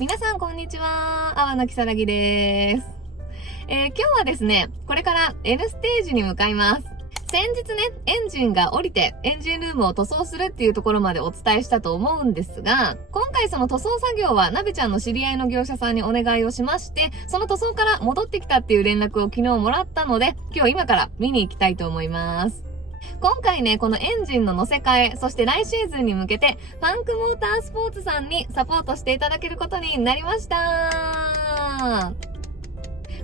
皆さんこんにちは。阿波の木更木です。今日はですね、これから N ステージに向かいます。先日ね、エンジンが降りてエンジンルームを塗装するっていうところまでお伝えしたと思うんですが、今回その塗装作業はなべちゃんの知り合いの業者さんにお願いをしまして、その塗装から戻ってきたっていう連絡を昨日もらったので、今日今から見に行きたいと思います。今回ね、このエンジンの乗せ替え、そして来シーズンに向けて、ファンクモータースポーツさんにサポートしていただけることになりました。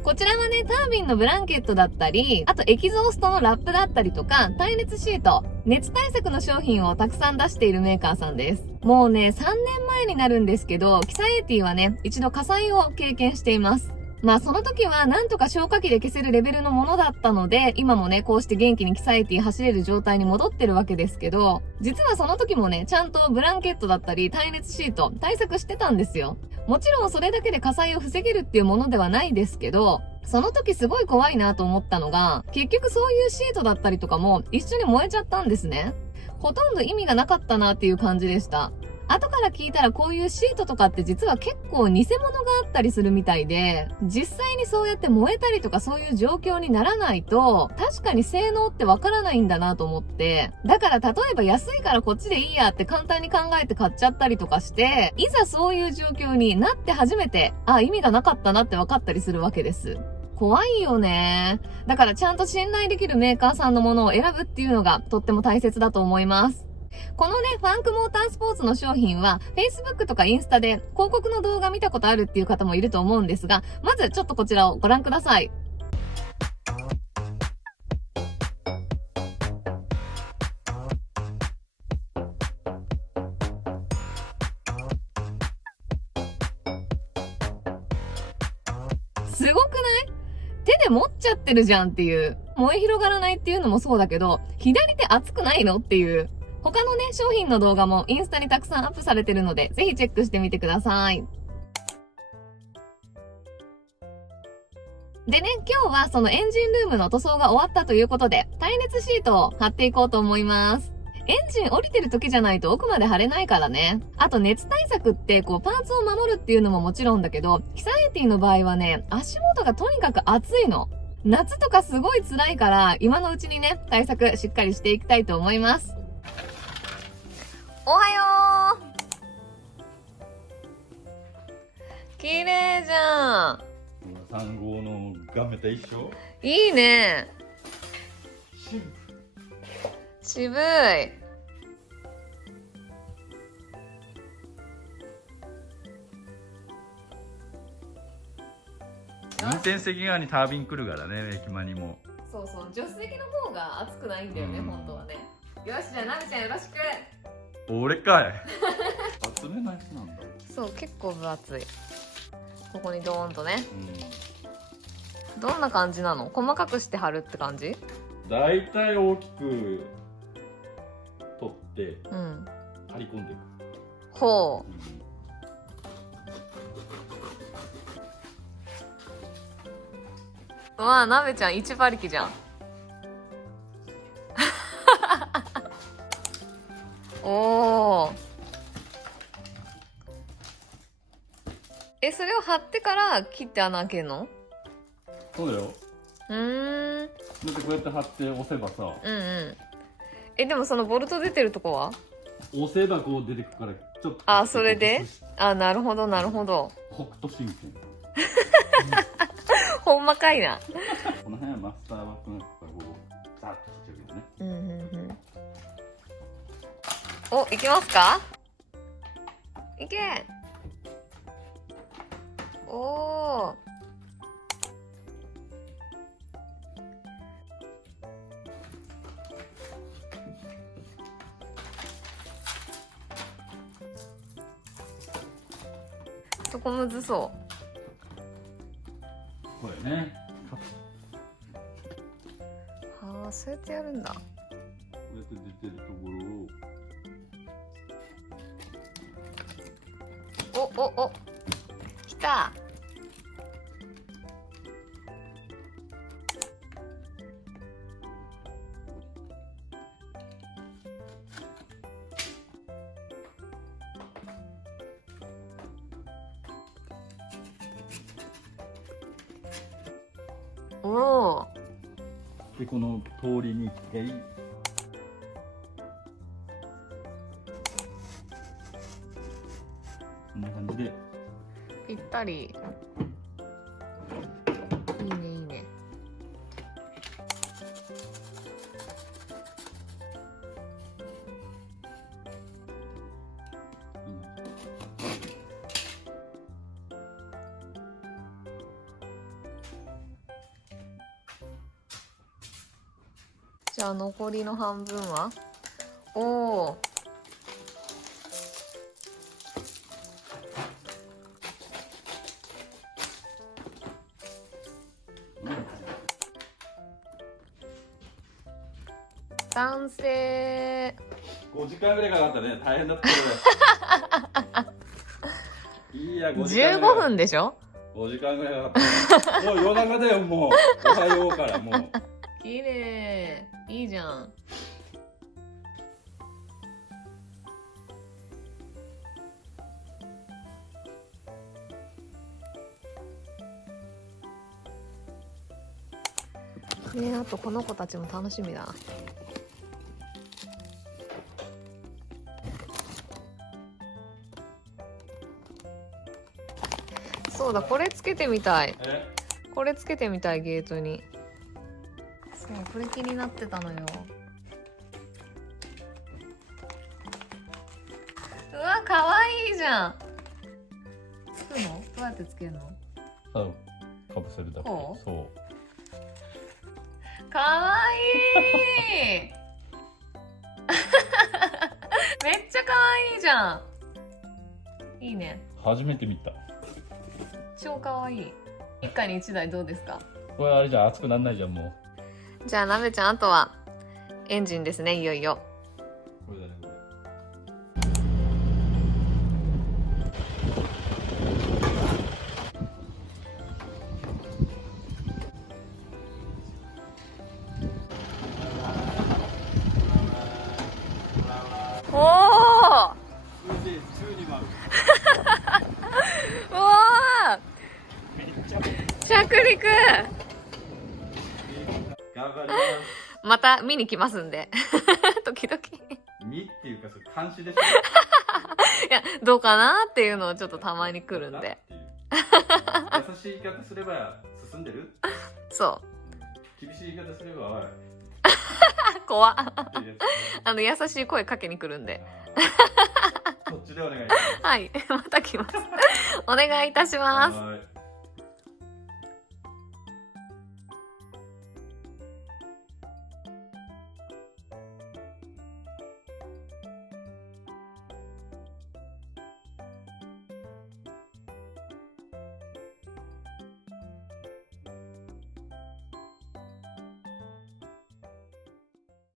こちらはね、タービンのブランケットだったり、あとエキゾーストのラップだったりとか、耐熱シート、熱対策の商品をたくさん出しているメーカーさんです。もうね、3年前になるんですけど、キサエーティはね、一度火災を経験しています。まあその時はなんとか消火器で消せるレベルのものだったので、今もね、こうして元気にキサエティ走れる状態に戻ってるわけですけど、実はその時もね、ちゃんとブランケットだったり耐熱シート対策してたんですよ。もちろんそれだけで火災を防げるっていうものではないですけど、その時すごい怖いなと思ったのが、結局そういうシートだったりとかも一緒に燃えちゃったんですね。ほとんど意味がなかったなっていう感じでした。後から聞いたらこういうシートとかって実は結構偽物があったりするみたいで、実際にそうやって燃えたりとかそういう状況にならないと、確かに性能ってわからないんだなと思って、だから例えば安いからこっちでいいやって簡単に考えて買っちゃったりとかして、いざそういう状況になって初めて、意味がなかったなって分かったりするわけです。怖いよね。だからちゃんと信頼できるメーカーさんのものを選ぶっていうのがとっても大切だと思います。このね、ファンクモータースポーツの商品は、Facebook とかインスタで広告の動画見たことあるっていう方もいると思うんですが、まずちょっとこちらをご覧ください。すごくない？手で持っちゃってるじゃんっていう。燃え広がらないっていうのもそうだけど、左手熱くないのっていう。他のね、商品の動画もインスタにたくさんアップされてるので、ぜひチェックしてみてください。でね、今日はそのエンジンルームの塗装が終わったということで、耐熱シートを貼っていこうと思います。エンジン降りてる時じゃないと奥まで貼れないからね。あと熱対策ってパーツを守るっていうのももちろんだけど、キサエティの場合はね、足元がとにかく暑いの。夏とかすごい辛いから、今のうちにね、対策しっかりしていきたいと思います。おはよう。綺麗じゃん。3号のガメタ一緒。いいね。渋い。運転席側にタービン来るからね、駅間にも。そうそう、助手席の方が熱くないんだよね、本当はね。よし、じゃあなべちゃんよろしく。俺かい。厚めなやつなんだ。そう、結構分厚い。ここにドーンとね。うん。どんな感じなの？細かくして貼るって感じ？だいたい大きく取ってうん。張り込んでいく。ほう。わあ、なべちゃん一馬力じゃん。おー。それを貼ってから切って穴開けんの？そうだよ。だってこうやって貼って押せばさ、うんうん。でもそのボルト出てるとこは？押せばこう出てくからちょっと。それで？なるほどなるほど。北斗神拳。ほんまかいな。この辺はマスター枠がこうザッと切っちゃうけどね。うんうんうん。お、行きますか？行け。おー。そこむずそう。これね。そうやってやるんだ。こうやって出てるところを。お、来た。おお。でこの通りに一回こんな感じでぴったり。いいねいいね。じゃあ残りの半分は？おお。完成。5時間ぐらいかかったね。大変だったよ。いや、5時間15分でしょ？5時間ぐらいかかった。もう夜中だよ、もう。おはようから、もう。綺麗。いいじゃん。あとこの子たちも楽しみだ。そうだ、これつけてみたい。これつけてみたい、ゲートに。そう、これ気になってたのよ。うわ、かわいいじゃん。つくの？どうやってつけるの？かぶせるだけ。こう？そう。かわいい。めっちゃかわいいじゃん。いいね。初めて見た。超かわいい。一家に一台どうですか？これあれじゃん、熱くなんないじゃん、もう。じゃあなべちゃん、あとはエンジンですね、いよいよ。これだね、これ。おお。普通に回る。うわめっちゃー、着陸。頑張ります。また見に来ますんで。時々。見っていうか、それ監視でしょ。いや、どうかなっていうのをちょっとたまに来るんで。優しい言い方すれば進んでる？そう。厳しい言い方すればおい。怖っ。っていうやつ優しい声かけに来るんで。こっちでお願いします。はい、また来ます。お願いいたします。はい。